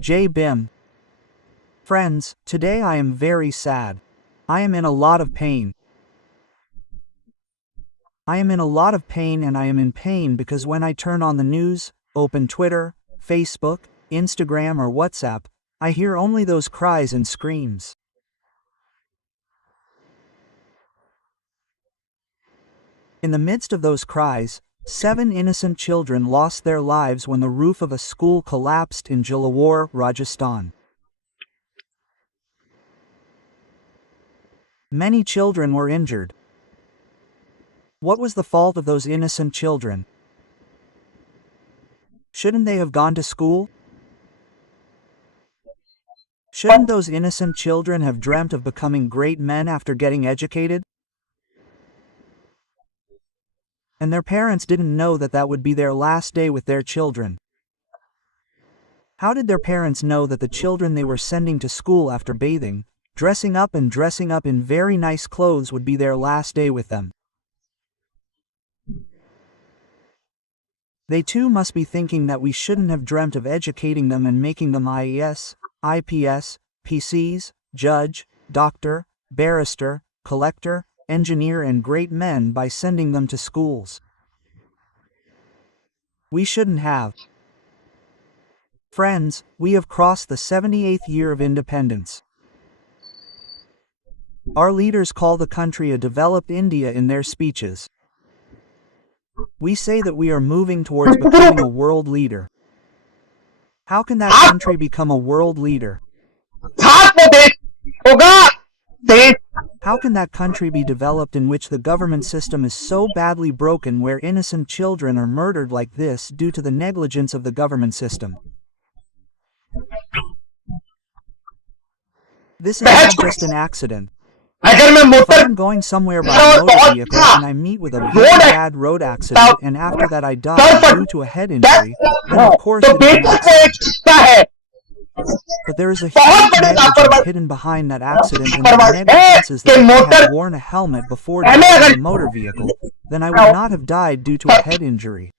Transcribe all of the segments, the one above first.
J-Bim. Friends, today I am very sad. I am in a lot of pain. I am in a lot of pain, and I am in pain because when I turn on the news, open Twitter, Facebook, Instagram or WhatsApp, I hear only those cries and screams. In the midst of those cries, 7 innocent children lost their lives when the roof of a school collapsed in Jhalawad, Rajasthan. Many children were injured. What was the fault of those innocent children? Shouldn't they have gone to school? Shouldn't those innocent children have dreamt of becoming great men after getting educated? And their parents didn't know that that would be their last day with their children. How did their parents know that the children they were sending to school after bathing, dressing up in very nice clothes would be their last day with them? They too must be thinking that we shouldn't have dreamt of educating them and making them IAS, IPS, PCs, judge, doctor, barrister, collector, engineer and great men by sending them to schools. We shouldn't have. Friends, we have crossed the 78th year of independence. Our leaders call the country a developed India in their speeches. We say that we are moving towards becoming a world leader. How can that country become a world leader? How can that country be developed in which the government system is so badly broken where innocent children are murdered like this due to the negligence of the government system? This is not just an accident. If I am going somewhere by motor vehicle and I meet with a very bad road accident and after that I die due to a head injury, then of course it is an accident. But there is a huge negligence hidden behind that accident, and the negligence is that if I had worn a helmet before driving a motor vehicle, then I would not have died due to a head injury.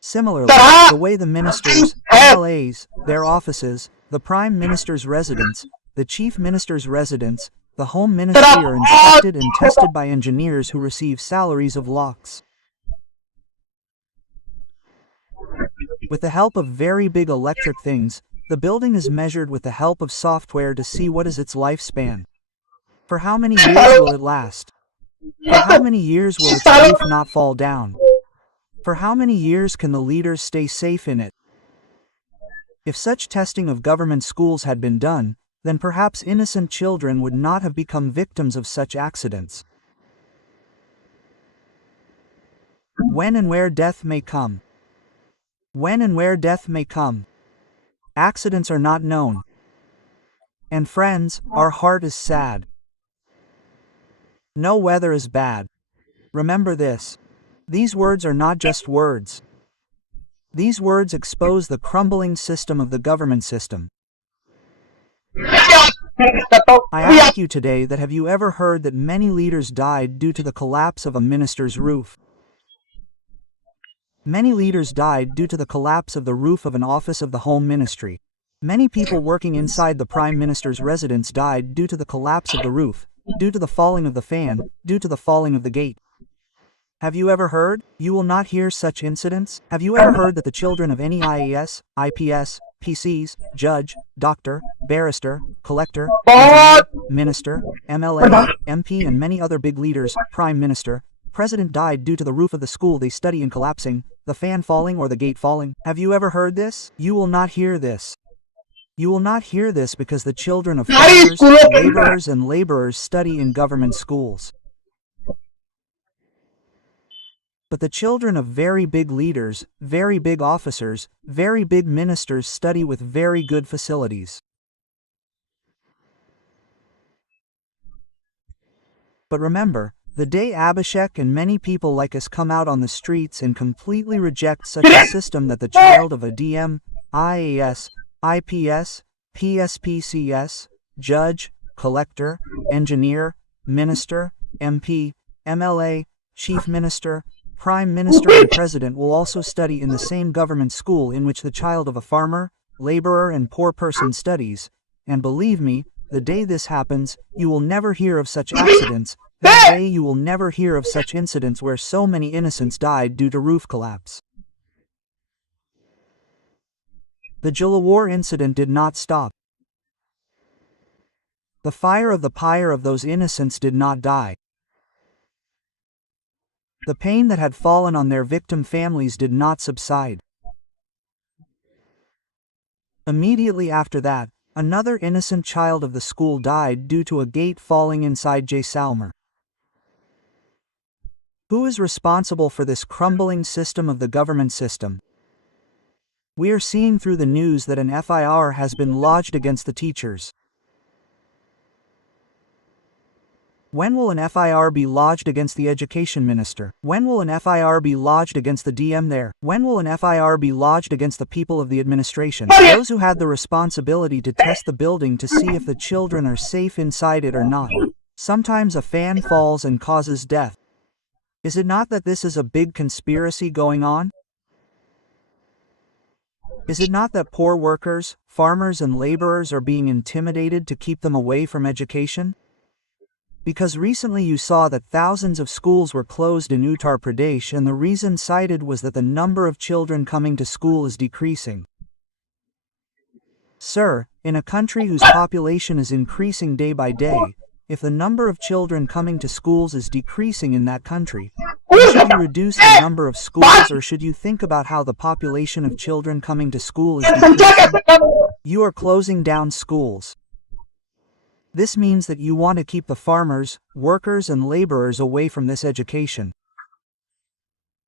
Similarly, the way the ministers, MLAs, their offices, the Prime Minister's residence, the Chief Minister's residence, the Home Ministry are inspected and tested by engineers who receive salaries of lakhs. With the help of very big electric things, the building is measured with the help of software to see what is its lifespan. For how many years will it last? For how many years will its roof not fall down? For how many years can the leaders stay safe in it? If such testing of government schools had been done, then perhaps innocent children would not have become victims of such accidents. When and where death may come. When and where death may come. Accidents are not known. And friends, our heart is sad. No weather is bad. Remember this. These words are not just words. These words expose the crumbling system of the government system. I ask you today that have you ever heard that many leaders died due to the collapse of a minister's roof? Many leaders died due to the collapse of the roof of an office of the Home Ministry. Many people working inside the Prime Minister's residence died due to the collapse of the roof, due to the falling of the fan, due to the falling of the gate. Have you ever heard? You will not hear such incidents. Have you ever heard that the children of any IAS, IPS, PCs, judge, doctor, barrister, collector, engineer, minister, MLA, MP and many other big leaders, Prime Minister, President died due to the roof of the school they study in collapsing, the fan falling or the gate falling? Have you ever heard this? You will not hear this. You will not hear this because the children of farmers, laborers study in government schools. But the children of very big leaders, very big officers, very big ministers study with very good facilities. But remember, the day Abhishek and many people like us come out on the streets and completely reject such a system that the child of a DM, IAS, IPS, PSPCS, judge, collector, engineer, minister, MP, MLA, chief minister, Prime Minister and President will also study in the same government school in which the child of a farmer, laborer and poor person studies, and believe me, the day this happens, you will never hear of such accidents. That day you will never hear of such incidents where so many innocents died due to roof collapse. The Jhalawad incident did not stop. The fire of the pyre of those innocents did not die. The pain that had fallen on their victim families did not subside. Immediately after that, another innocent child of the school died due to a gate falling inside Jaisalmer. Who is responsible for this crumbling system of the government system? We are seeing through the news that an FIR has been lodged against the teachers. When will an FIR be lodged against the education minister? When will an FIR be lodged against the DM there? When will an FIR be lodged against the people of the administration? Those who had the responsibility to test the building to see if the children are safe inside it or not. Sometimes a fan falls and causes death. Is it not that this is a big conspiracy going on? Is it not that poor workers, farmers and laborers are being intimidated to keep them away from education? Because recently you saw that thousands of schools were closed in Uttar Pradesh and the reason cited was that the number of children coming to school is decreasing. Sir, in a country whose population is increasing day by day, if the number of children coming to schools is decreasing in that country, should you reduce the number of schools or should you think about how the population of children coming to school is decreasing? You are closing down schools. This means that you want to keep the farmers, workers and laborers away from this education.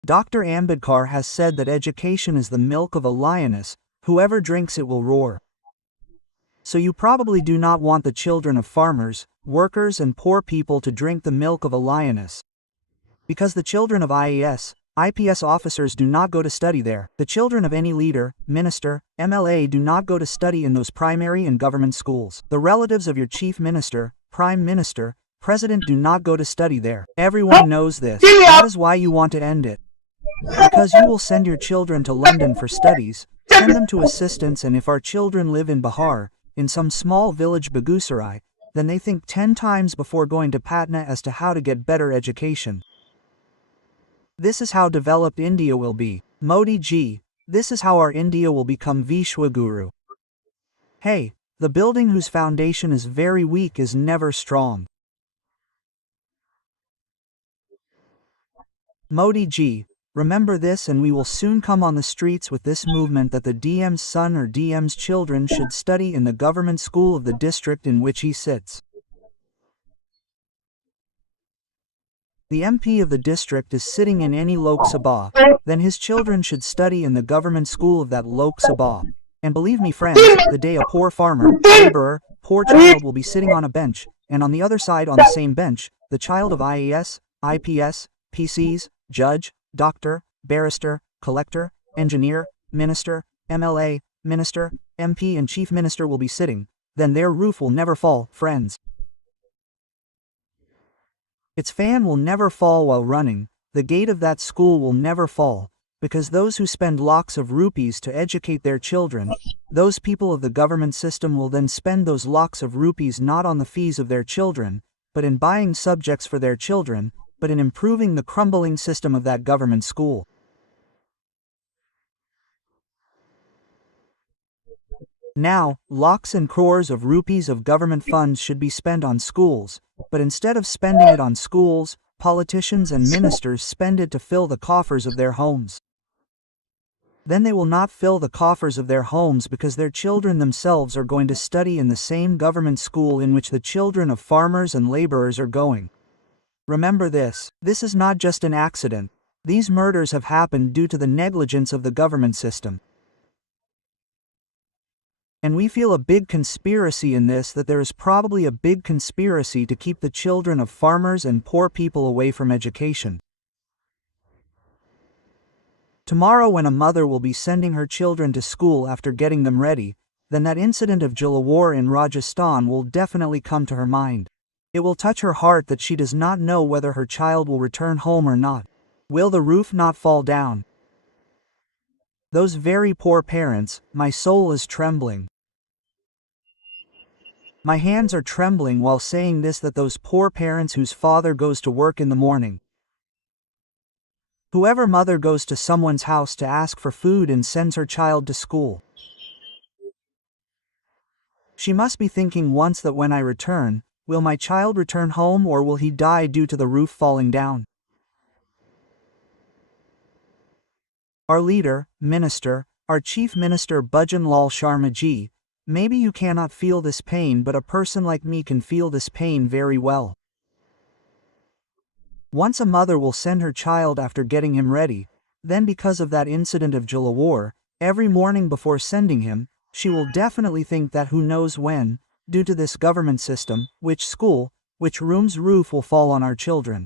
Dr. Ambedkar has said that education is the milk of a lioness, whoever drinks it will roar. So you probably do not want the children of farmers, workers and poor people to drink the milk of a lioness. Because the children of IAS, IPS officers do not go to study there. The children of any leader, minister, MLA do not go to study in those primary and government schools. The relatives of your chief minister, prime minister, president do not go to study there. Everyone knows this. That is why you want to end it. Because you will send your children to London for studies, send them to assistance, and if our children live in Bihar, in some small village Begusarai, then they think 10 times before going to Patna as to how to get better education. This is how developed India will be. Modi ji, this is how our India will become Vishwaguru. Hey, the building whose foundation is very weak is never strong. Modi ji, remember this and we will soon come on the streets with this movement that the DM's son or DM's children should study in the government school of the district in which he sits. The MP of the district is sitting in any Lok Sabha, then his children should study in the government school of that Lok Sabha. And believe me friends, the day a poor farmer, laborer, poor child will be sitting on a bench, and on the other side on the same bench, the child of IAS, IPS, PCs, judge, doctor, barrister, collector, engineer, minister, MLA, minister, MP and chief minister will be sitting, then their roof will never fall, friends. Its fan will never fall while running, the gate of that school will never fall, because those who spend lakhs of rupees to educate their children, those people of the government system will then spend those lakhs of rupees not on the fees of their children, but in buying subjects for their children, but in improving the crumbling system of that government school. Now, lakhs and crores of rupees of government funds should be spent on schools, but instead of spending it on schools, politicians and ministers spend it to fill the coffers of their homes. Then they will not fill the coffers of their homes because their children themselves are going to study in the same government school in which the children of farmers and laborers are going. Remember this is not just an accident. These murders have happened due to the negligence of the government system. And we feel a big conspiracy in this, that there is probably a big conspiracy to keep the children of farmers and poor people away from education. Tomorrow when a mother will be sending her children to school after getting them ready, then that incident of Jhalawad in Rajasthan will definitely come to her mind. It will touch her heart that she does not know whether her child will return home or not. Will the roof not fall down? Those very poor parents, my soul is trembling. My hands are trembling while saying this, that those poor parents whose father goes to work in the morning. Whoever mother goes to someone's house to ask for food and sends her child to school. She must be thinking once that when I return, will my child return home or will he die due to the roof falling down? Our leader, minister, our chief minister Bhajan Lal Sharma ji, maybe you cannot feel this pain, but a person like me can feel this pain very well. Once a mother will send her child after getting him ready, then because of that incident of Jhalawad, every morning before sending him, she will definitely think that who knows when, due to this government system, which school, which room's roof will fall on our children.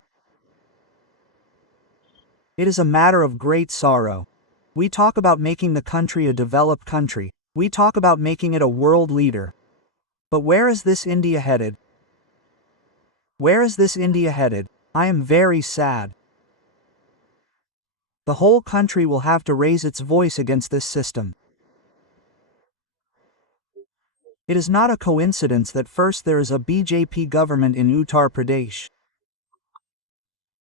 It is a matter of great sorrow. We talk about making the country a developed country. We talk about making it a world leader. But where is this India headed? Where is this India headed? I am very sad. The whole country will have to raise its voice against this system. It is not a coincidence that first there is a BJP government in Uttar Pradesh.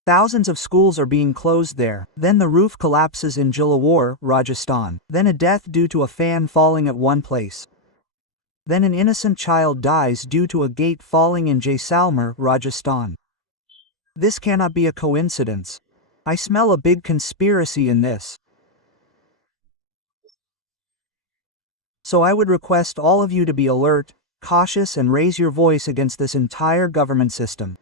Thousands of schools are being closed there, then the roof collapses in Jhalawad, Rajasthan, then a death due to a fan falling at one place. Then an innocent child dies due to a gate falling in Jaisalmer, Rajasthan. This cannot be a coincidence. I smell a big conspiracy in this. So I would request all of you to be alert, cautious and raise your voice against this entire government system.